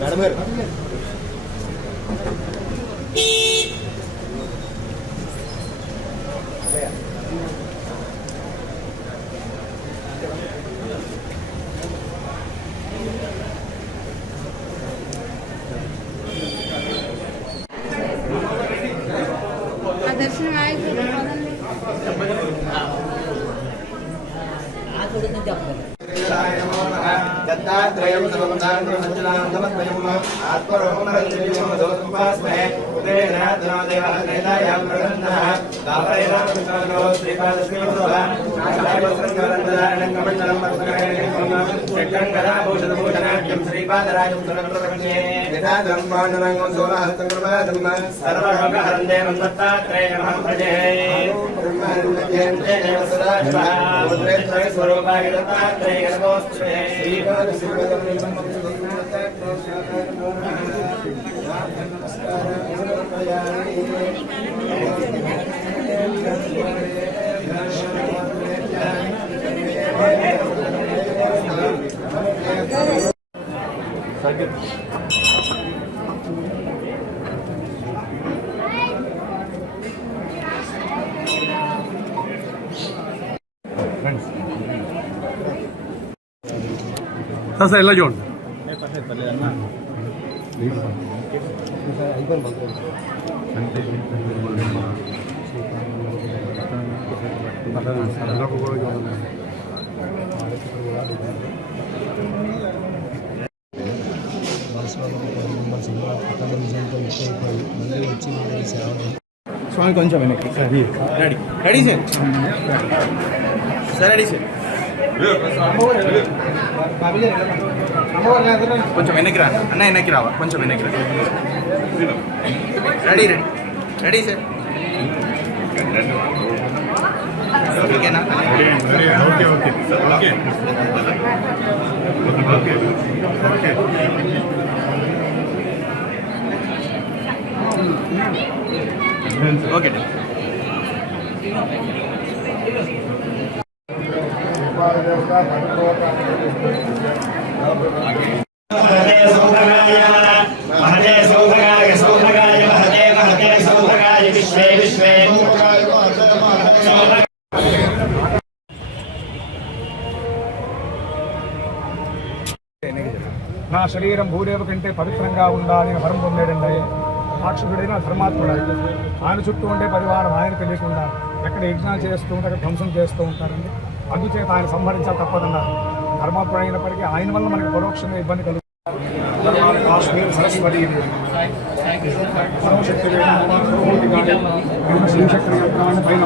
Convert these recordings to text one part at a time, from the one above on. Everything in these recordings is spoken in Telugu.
మేడం గారు దర్శనం दत्तात्रेयं सर्वदानं सज्जनान्तमद्वयम् आत्मरोहमरञ्जनीयमदोत्पास्महे उदयनाथनादेवः नेतायां प्रसन्नः दापरेणामृष्टानो श्रीपादश्रीवत्सवः नाशायवस्त्रङ्गवरन्दधारणङ्गमण्डलं वस्त्रकरणं चक्रङ्गदाभूषणभूषणाख्यं श्रीपादराजं सुरप्रपञ्चे यथादं पाण्डुरङ्गं सोमहस्तङ्गपादं सर्वरोगहरन्दे मन्मत्तात्रेयमहं प्रजे ब्रह्मानन्दजयन्ते देव सदा शिवः पुत्रेश्वरस्वरूपाय दत्तात्रेय नमोऽस्तुते सर ಎಲ್ಲ ಜೋಡ್ స్వామి కొంచెం వెనక్కి ready ready sir sir ready sir కొంచెం వెనక్కి రా అన్న వెనక్కి రావా కొంచెం వెనక్కి రా రెడీ రెడీ రెడీ సార్ ఓకేనా ఓకే ఓకే ఓకే ఓకే నా శరీరం భూదేవ కంటే పవిత్రంగా ఉండాలని వరం పొందాడండి సాక్షుడైన ధర్మాత్ముడు. ఆయన చుట్టూ ఉండే పరివారం ఆయన తెలియకుండా ఎక్కడ యజ్ఞాలు చేస్తూ ఉంటారు, ధ్వంసం చేస్తూ ఉంటారండి. అందుచేత ఆయన సంహరించాలి తప్పదన్నారు. ధర్మాత్ముడు అయినప్పటికీ ఆయన వల్ల మనకి పరోక్షంగా ఇబ్బంది కలుగుతుంది. కాశ్మీర్ సరస్వతి సర్వశక్తి పైన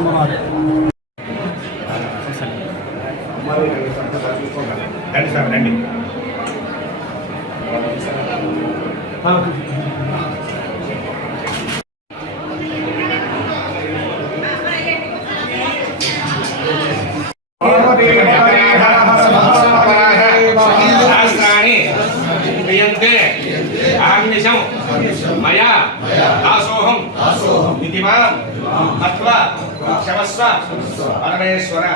मया दासोहम नीतिमान तत्वा क्षमस्व परमेश्वर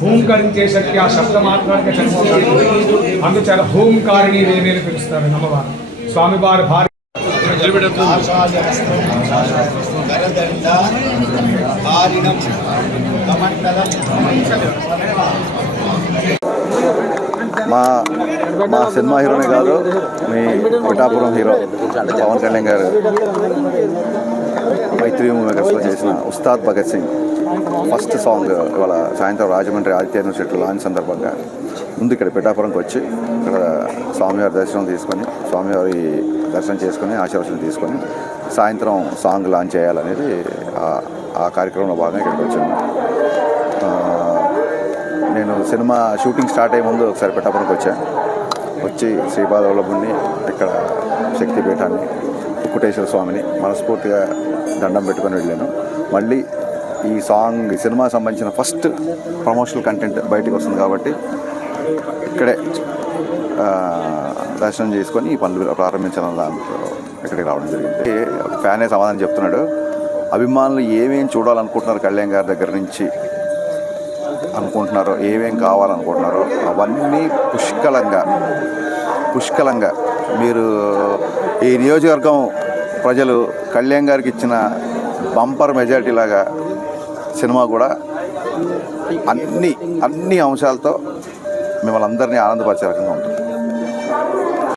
హూంకరించే శక్తి ఆ శబ్ద మాత్రానికి చనిపోతుంది. అందుచేత హూంకారిణి దేవి పిలుస్తారు నమ్మవారు. స్వామివారి భార్య మా సినిమా హీరోనే కాదు, మీ పిఠాపురం హీరో పవన్ కళ్యాణ్ గారు మైత్రి మేకర్స్లో చేసిన ఉస్తాద్ భగత్ సింగ్ ఫస్ట్ సాంగ్ ఇవాళ సాయంత్రం రాజమండ్రి ఆదిత్య యూనివర్సిటీ లాంచ్ సందర్భంగా ముందు ఇక్కడ పిఠాపురంకి వచ్చి ఇక్కడ స్వామివారి దర్శనం తీసుకొని, స్వామివారి దర్శనం చేసుకొని, ఆశీర్వచనం తీసుకొని సాయంత్రం సాంగ్ లాంచ్ చేయాలనేది ఆ కార్యక్రమంలో భాగంగా ఇక్కడికి వచ్చాను. నేను సినిమా షూటింగ్ స్టార్ట్ అయ్యే ముందు ఒకసారి పిఠాపురంకి వచ్చి శ్రీపాదవల్లభుని, ఇక్కడ శక్తిపీఠాన్ని, వెంకటేశ్వర స్వామిని మనస్ఫూర్తిగా దండం పెట్టుకొని వెళ్ళాను. మళ్ళీ ఈ సినిమా సంబంధించిన ఫస్ట్ ప్రమోషనల్ కంటెంట్ బయటకు వస్తుంది కాబట్టి ఇక్కడే దర్శనం చేసుకొని ఈ పనులు ప్రారంభించడం దాంట్లో ఇక్కడికి రావడం జరిగింది. ఫ్యానే సమాధానం చెప్తున్నాడు. అభిమానులు ఏమేమి చూడాలనుకుంటున్నారు కళ్యాణ్ గారి దగ్గర నుంచి అనుకుంటున్నారో, ఏమేం కావాలనుకుంటున్నారో అవన్నీ పుష్కలంగా మీరు ఈ నియోజకవర్గం ప్రజలు కళ్యాణ్ గారికి ఇచ్చిన బంపర్ మెజారిటీ లాగా సినిమా కూడా అన్ని అంశాలతో మిమ్మల్ని అందరినీ ఆనందపరిచే రకంగా ఉంటుంది.